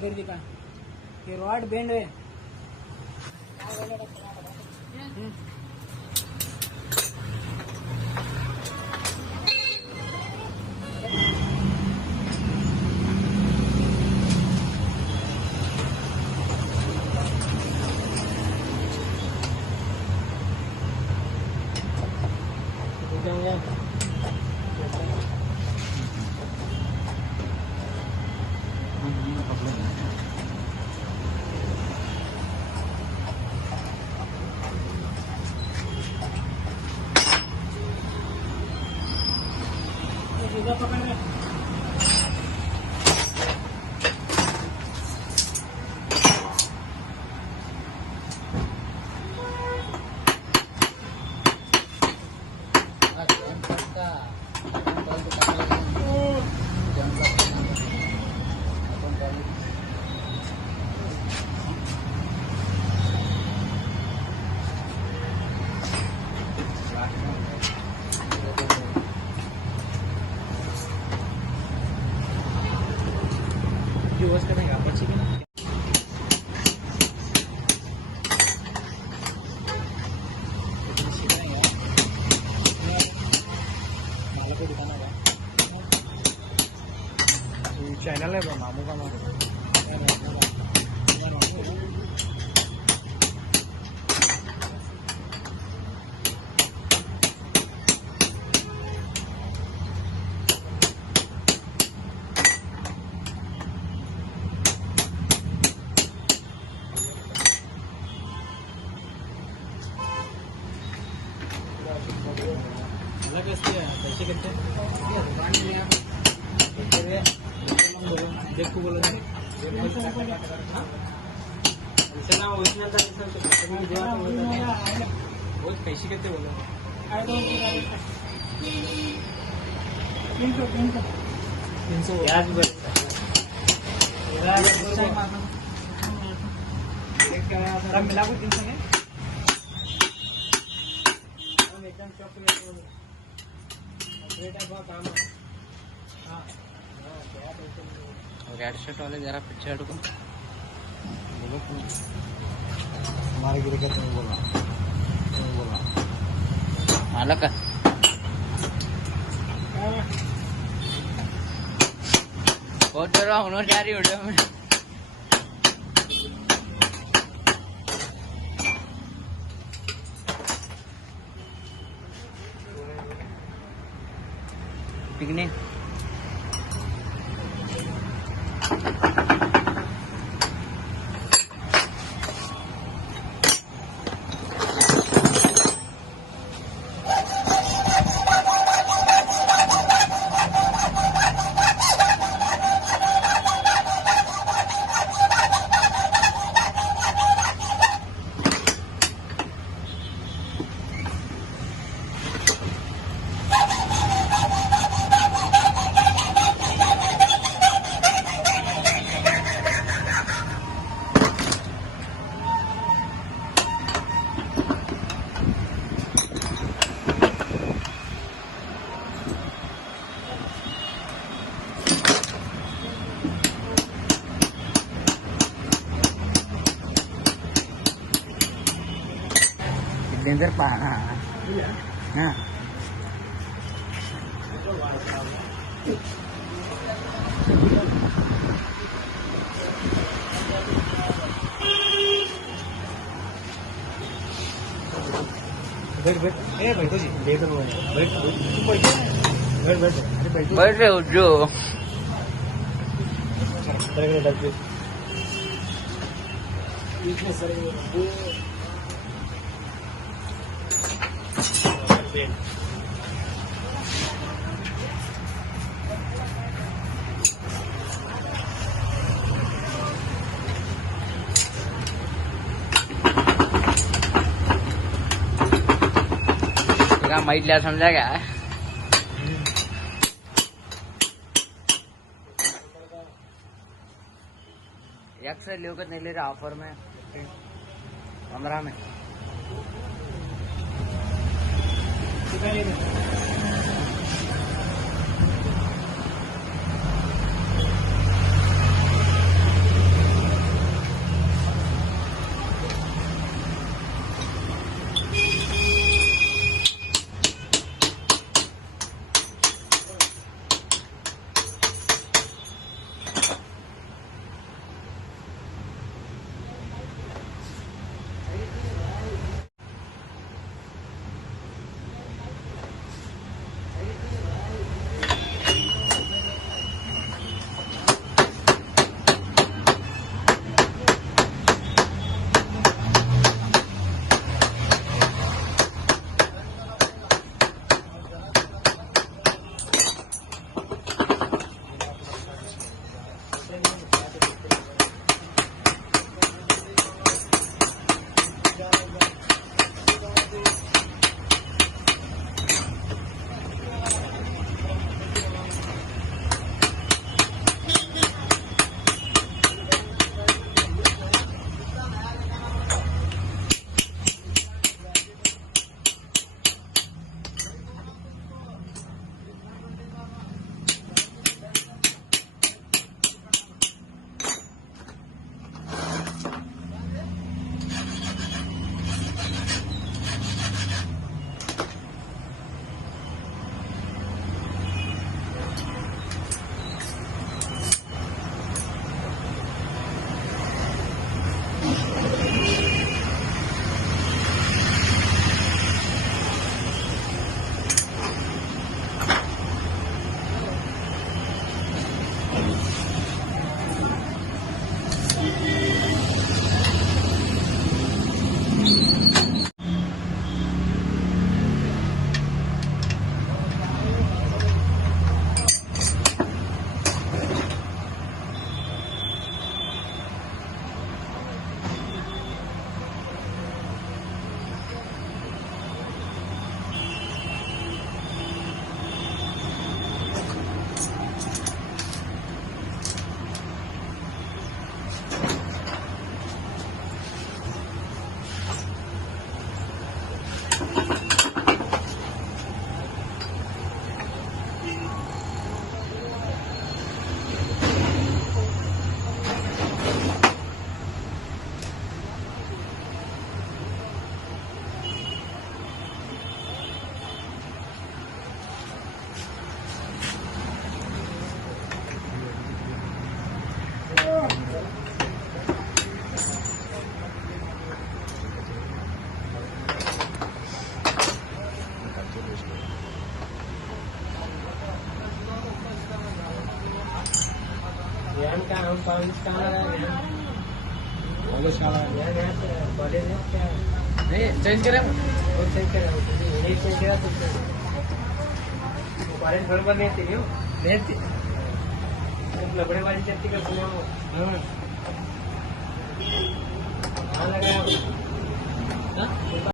इधर दिखा ये रॉड बेंड है। दिवस करेगा પછી કે चैनल है मामू का मामू अलग कैसे करते देखो बोलो बहुत कैसे करते बोलो 300 मिला को 300 है एकदम चौक काम रेड शर्ट वाले जरा पीछे हटो बोलो हमारे गिरे का तुम्हें बोला मालक बहुत डरा उन्होंने जा रही वीडियो में पिकनिक Dengar Pak. Nah. बैठ बैठो जी बैठ रहे हो जो माइट लिया समझा क्या अक्सर लोग नहीं ले रहा ऑफर में 15 में नहीं चेंज करें बरोबर नाही येते नहीं लबडेबाजी चर्ची का पुण्यावर